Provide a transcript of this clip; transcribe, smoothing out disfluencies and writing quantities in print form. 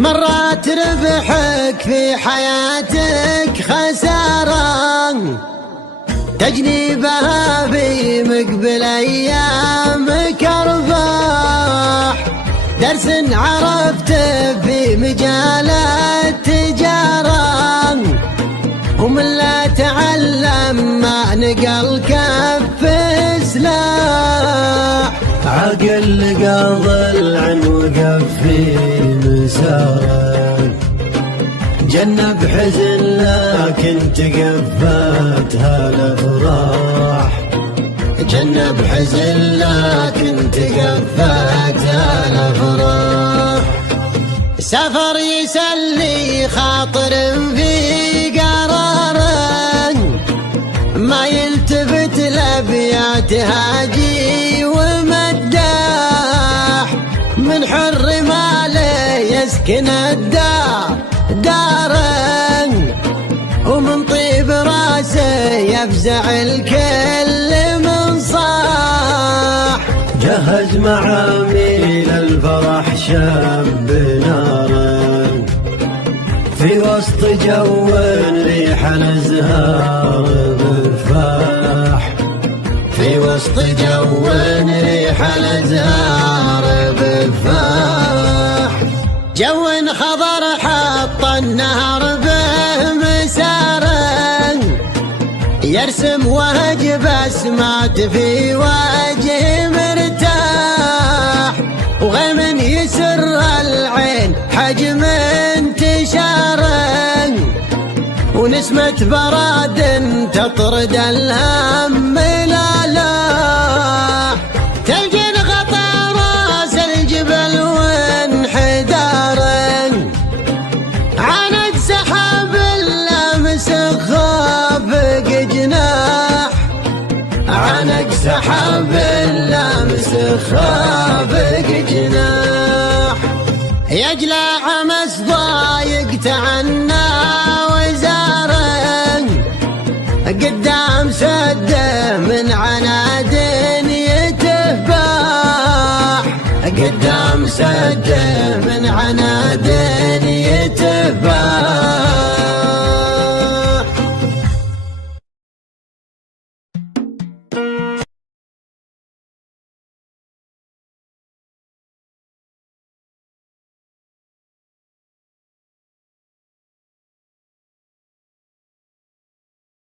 مرات ربحك في حياتك خسارة تجني بها في مقبل أيامك أرباح. درس عرفته في مجال التجارة ومن لا تعلم ما نقل كف سلاح. عقل قاضى العن وقف في مسارك، جنب حزن لكن تقفتها الافراح. جنب حزن لكن تقفتها الافراح. سفر يسلي خاطر في قراره ما يلتفت لابيات هاجي ومداح. من حر ماله يسكن الدار داره ومن طيب راسه يفزع الكل من صاح. جهز معاميل الفرح شاب نارا في وسط جو ريح الازهار بفاح. في وسط جو ريح الازهار بفاح. جو خضر حط النهر به مساره يرسم وهج بسمات في وجه مرتاح. وغيم يسر العين حجم انتشاره ونسمة براد تطرد الهم لا لا. تلقى الغطا راس الجبل وانحداره عند سحاب اللامس خافق جناح. عنق سحاب اللامس خافق جناح. يجلى عمس ضايق تعنى وزاره قدام سده من عناد يتفاح. قدام سده من